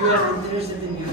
You are interested in you.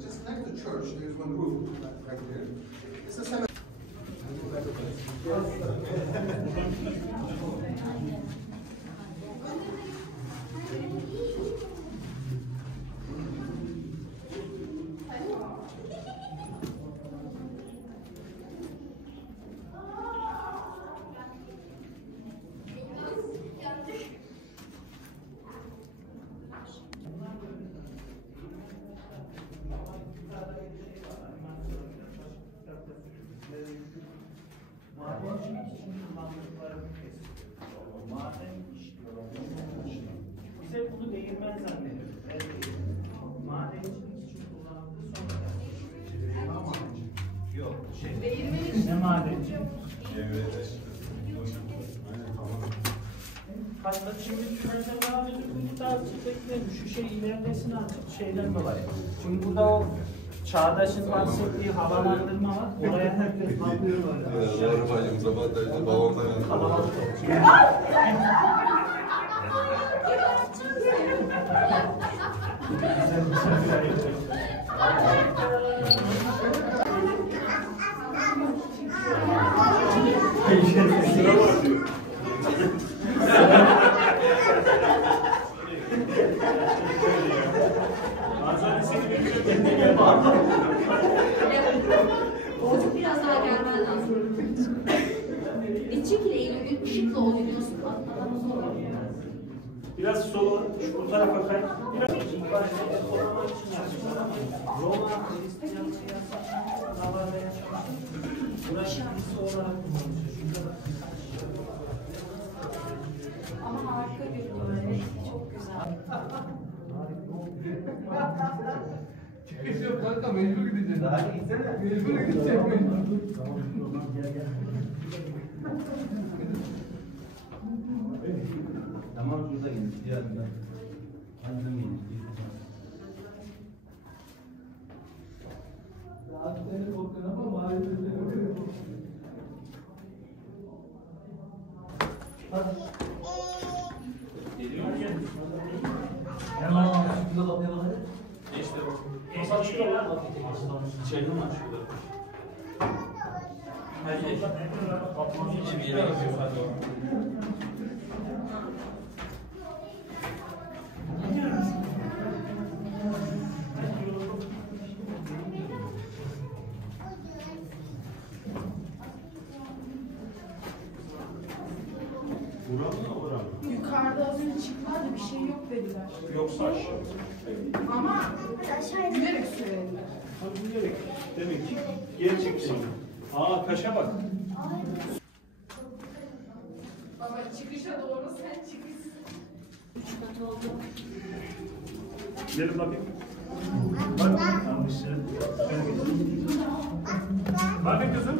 Just next to church, there's one roof right there. It's a cemetery. Bize bunu değirmen zannediyoruz. Madenciliğimiz için kullanıldığı sonra yok. Ne madenci? Hatta şimdi tünelde daha bir daha bekleyelim. Şu şey ilerlesin artık şeyden dolayı. Çünkü burada o Çağdaş'ın bahsettiği havalandırma var. Oraya herkes bakıyor böyle. Doğru bacım, sabah da babamdan Kalabalık olacak. Bozuk biraz daha gelmen lazım. Çekil Eylül, ışıkla oynuyorsun. Adamı zor. Biraz sola, şu tarafa kay. Biraz korumak için yapıyorlar. Roma, Hristiyan siyasi. kabarmaya çalıştım. Burası lise olarak kullanılıyor. Şurada da. Ama harika görünüyor. Çok güzel. Çıkış yok kanka, mecbur gideceğiz. Daha gitsene. Mecbur gideceğiz. Tamam, şurada gidiyor. Diğerinden. Annem gidiyor. İçeride mi açıyorlar? Hayır. Şimdi bir yere gidiyor. Yukarıda az önce çıktılar da bir şey yok dediler. Yoksa aşağı. Ama gülerek söylediler. Demek ki gerçekten. Aa, taşa bak. Baba çıkışa doğru sen çıkışsın. Gelin bakayım. Bak. Yanlışları. Bakın kızım.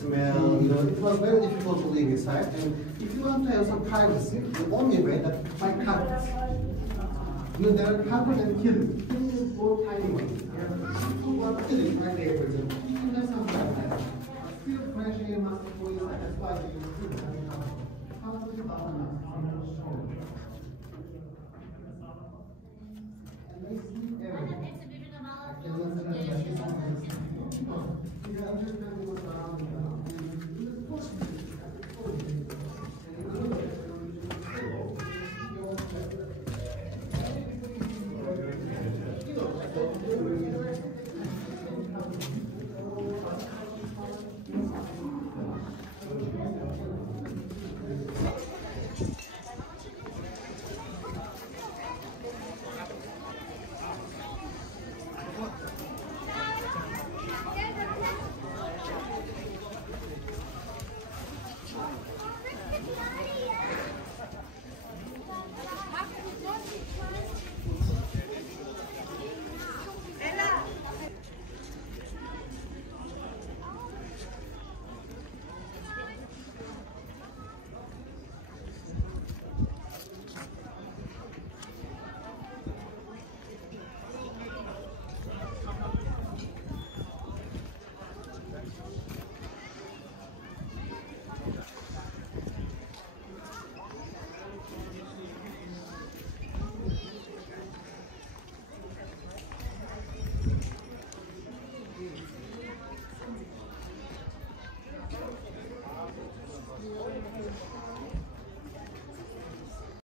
Smell, you know, it was very difficult to live inside. And if you want to have some privacy, the only way that by carpets. You know, there are carpet and killing. Killing is more tiny ones. People want killing right there, for example. You can have something like that. Still fresh air must go inside. That's why you see that. How does it happen?